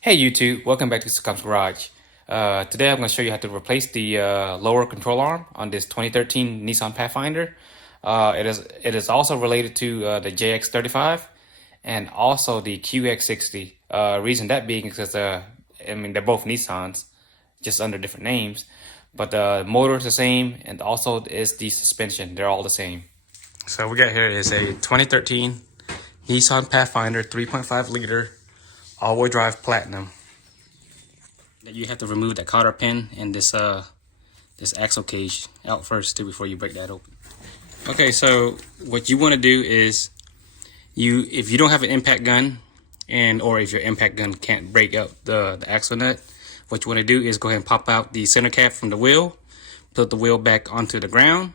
Hey YouTube, welcome back to Succum's Garage. Today I'm going to show you how to replace the lower control arm on this 2013 Nissan Pathfinder. It is also related to the JX35 and also the QX60. Reason that being is because they're both Nissans, just under different names, but the motor is the same and also is the suspension. They're all the same. So we got here is a 2013 Nissan Pathfinder 3.5 liter all-wheel drive Platinum. You have to remove that cotter pin and this axle cage out first too before you break that open. Okay, so what you want to do is if you don't have an impact gun or if your impact gun can't break up the axle nut, what you want to do is go ahead and pop out the center cap from the wheel, put the wheel back onto the ground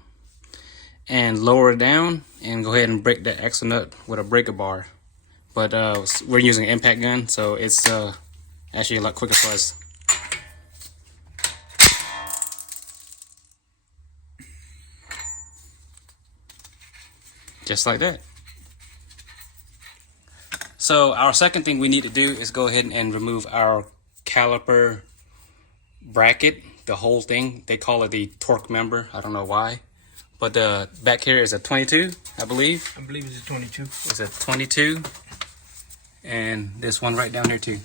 and lower it down and go ahead and break that axle nut with a breaker bar. But we're using an impact gun, so it's actually a lot quicker for us. Just like that. So our second thing we need to do is go ahead and remove our caliper bracket, the whole thing. They call it the torque member. I don't know why. But back here is a 22, I believe. I believe it's a 22. It's a 22. And this one right down here too.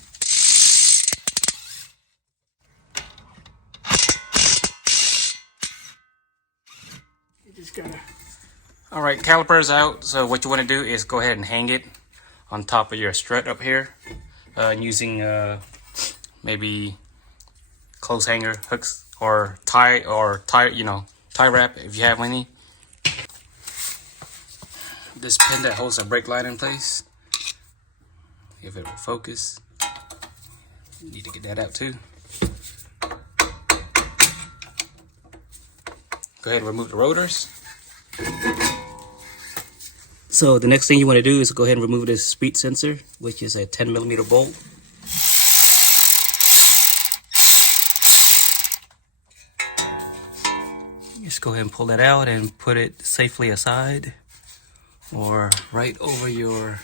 You just gotta... All right, caliper's out. So what you want to do is go ahead and hang it on top of your strut up here, using maybe clothes hanger hooks or tie wrap if you have any. This pin that holds the brake line in place, if it will focus. You need to get that out too. Go ahead and remove the rotors. So the next thing you want to do is go ahead and remove this speed sensor, which is a 10mm bolt. Just go ahead and pull that out and put it safely aside, or right over your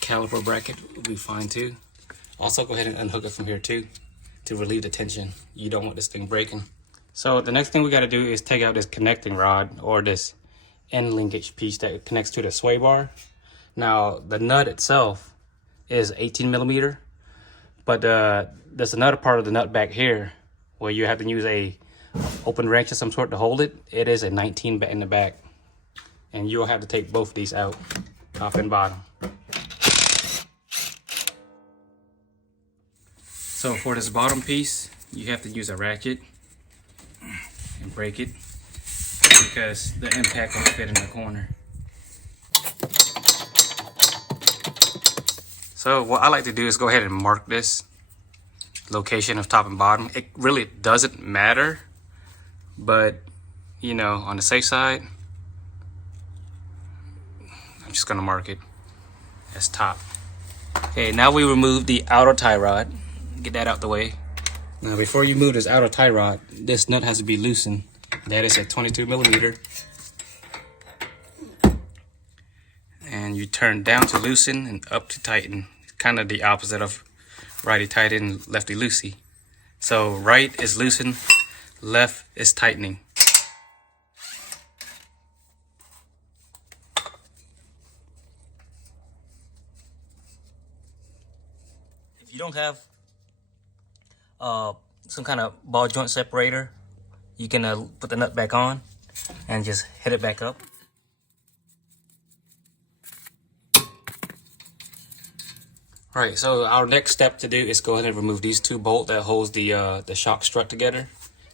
caliper bracket will be fine too. Also go ahead and unhook it from here too to relieve the tension. You don't want this thing breaking. So the next thing we got to do is take out this connecting rod or this end linkage piece that connects to the sway bar. Now the nut itself is 18mm, but there's another part of the nut back here where you have to use a open wrench of some sort to hold it. It is a 19 in the back, and you'll have to take both of these out, top and bottom. So for this bottom piece, you have to use a ratchet and break it, because the impact won't fit in the corner. So what I like to do is go ahead and mark this location of top and bottom. It really doesn't matter, but you know, on the safe side, I'm just gonna mark it as top. Okay, now we remove the outer tie rod. Get that out the way. Now before you move this outer tie rod, this nut has to be loosened. That is a 22mm. And you turn down to loosen and up to tighten. Kind of the opposite of righty tighten and lefty loosey. So right is loosen, left is tightening. If you don't have some kind of ball joint separator, you can put the nut back on and just hit it back up. Alright, so our next step to do is go ahead and remove these two bolts that holds the shock strut together.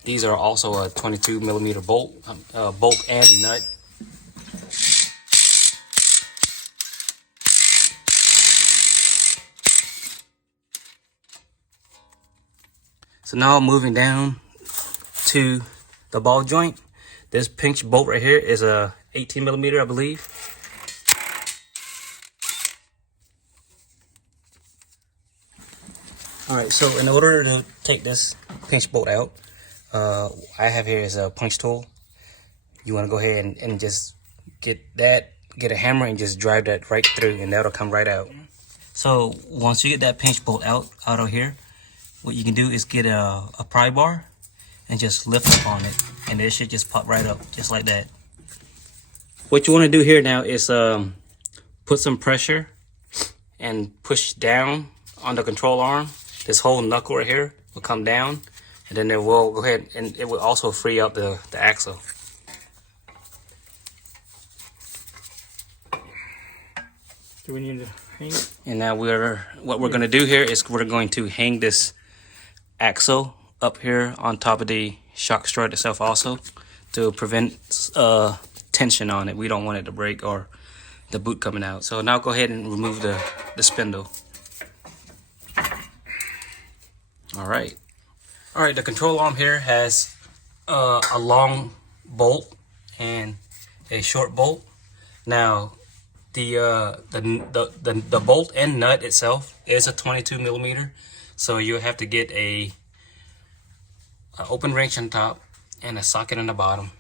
These are also a 22mm bolt and nut. So now moving down to the ball joint. This pinch bolt right here is a 18mm, I believe. All right, so in order to take this pinch bolt out, I have here is a punch tool. You want to go ahead and just get a hammer and just drive that right through, and that'll come right out. So once you get that pinch bolt out of here, what you can do is get a pry bar and just lift up on it, and it should just pop right up, just like that. What you want to do here now is put some pressure and push down on the control arm. This whole knuckle right here will come down, and then it will go ahead and it will also free up the axle. Do we need to hang it? And now what we're going to do here is we're going to hang this axle up here on top of the shock strut itself also, to prevent tension on it. We don't want it to break or the boot coming out. So now go ahead and remove the spindle. All right, the control arm here has a long bolt and a short bolt. Now the bolt and nut itself is a 22 millimeter, so you have to get a open wrench on top and a socket on the bottom.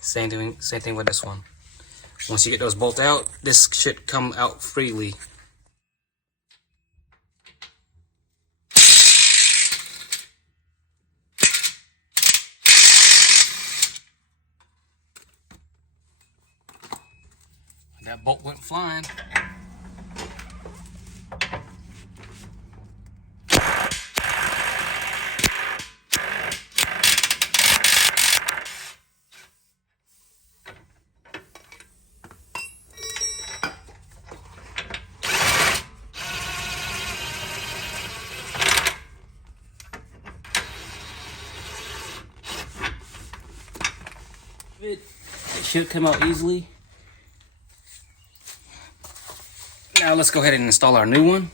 Same thing with this one. Once you get those bolts out, this should come out freely. That bolt went flying. It should come out easily. Now let's go ahead and install our new one.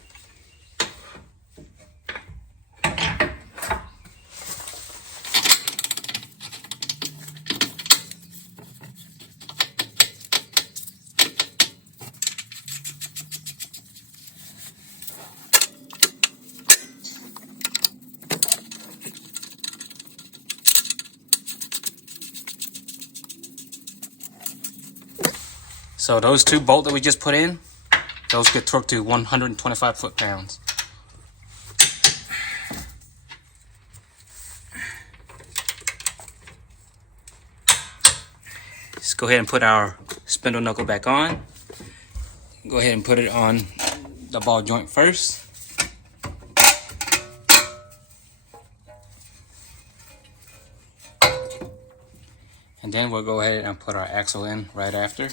So those two bolts that we just put in, those get torqued to 125 foot-pounds. Just go ahead and put our spindle knuckle back on. Go ahead and put it on the ball joint first. And then we'll go ahead and put our axle in right after.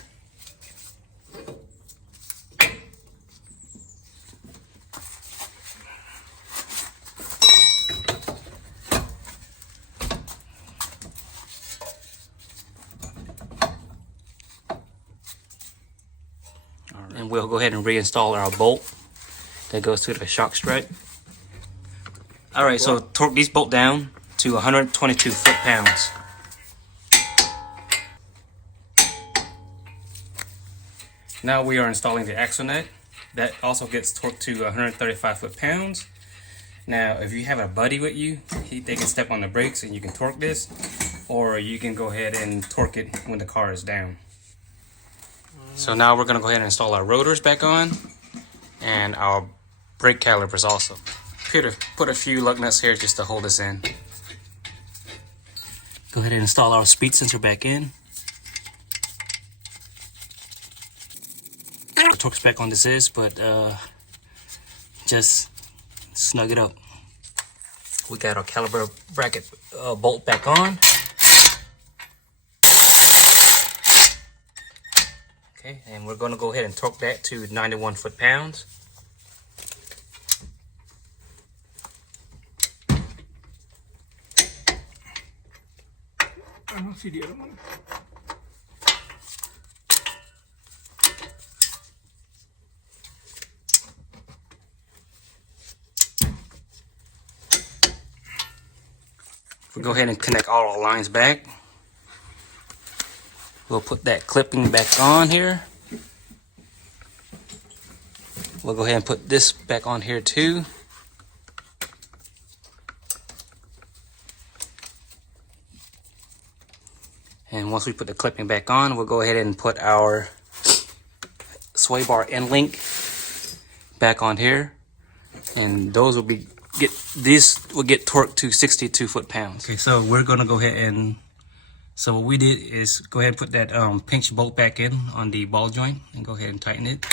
And we'll go ahead and reinstall our bolt that goes to the shock strut. Alright, so torque these bolts down to 122 foot-pounds. Now we are installing the axle nut. That also gets torqued to 135 foot-pounds. Now if you have a buddy with you, they can step on the brakes and you can torque this, or you can go ahead and torque it when the car is down. So now we're going to go ahead and install our rotors back on and our brake calipers also. Put a few lug nuts here just to hold this in. Go ahead and install our speed sensor back in. The torque spec on this is, but just snug it up. We got our caliper bracket bolt back on. Okay, and we're going to go ahead and torque that to 91 foot-pounds. I don't see the other one. We'll go ahead and connect all our lines back. We'll put that clipping back on here. We'll go ahead and put this back on here too. And once we put the clipping back on, we'll go ahead and put our sway bar end link back on here, and those will be this will get torqued to 62 foot-pounds. Okay, so we're gonna go ahead and so what we did is go ahead and put that pinch bolt back in on the ball joint and go ahead and tighten it.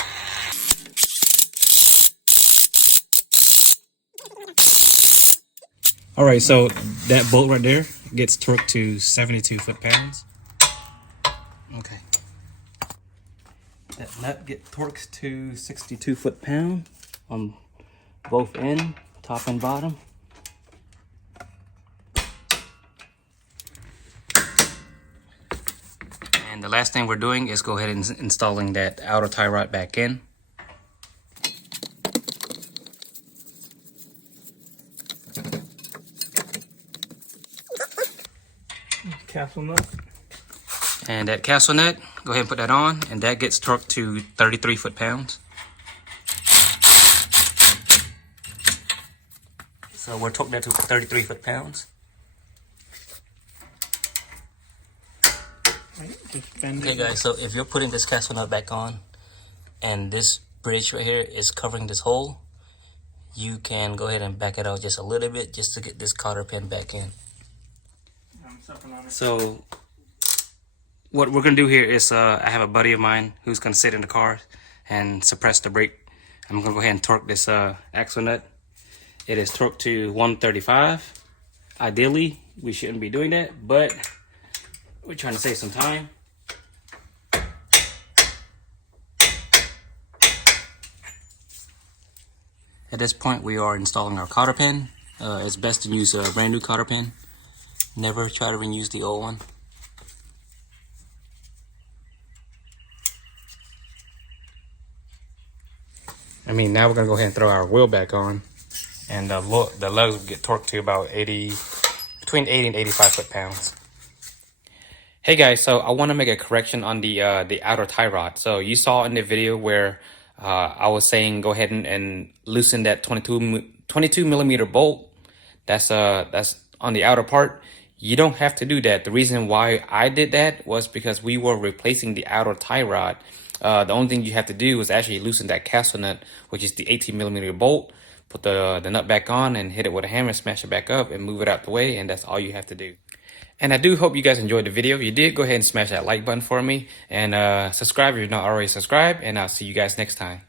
All right, so that bolt right there gets torqued to 72 foot-pounds. Okay. That nut gets torqued to 62 foot-pound on both end, top and bottom. And the last thing we're doing is go ahead and installing that outer tie rod back in. Castle nut. And that castle nut, go ahead and put that on, and that gets torqued to 33 foot-pounds. So we're torqued that to 33 foot-pounds. Okay guys, so if you're putting this castle nut back on, and this bridge right here is covering this hole, you can go ahead and back it out just a little bit just to get this cotter pin back in. So what we're gonna do here is I have a buddy of mine who's gonna sit in the car and suppress the brake. I'm gonna go ahead and torque this axle nut. It is torqued to 135. Ideally, we shouldn't be doing that, but we're trying to save some time. At this point, we are installing our cotter pin. It's best to use a brand new cotter pin. Never try to reuse the old one. Now we're gonna go ahead and throw our wheel back on, and the lugs will get torqued to about between 80 and 85 foot-pounds. Hey guys, so I want to make a correction on the outer tie rod. So you saw in the video where I was saying go ahead and loosen that 22 millimeter bolt. That's on the outer part. You don't have to do that. The reason why I did that was because we were replacing the outer tie rod. The only thing you have to do is actually loosen that castle nut, which is the 18 millimeter bolt. Put the nut back on and hit it with a hammer, smash it back up, and move it out the way, and that's all you have to do. And I do hope you guys enjoyed the video. If you did, go ahead and smash that like button for me, and subscribe if you're not already subscribed, and I'll see you guys next time.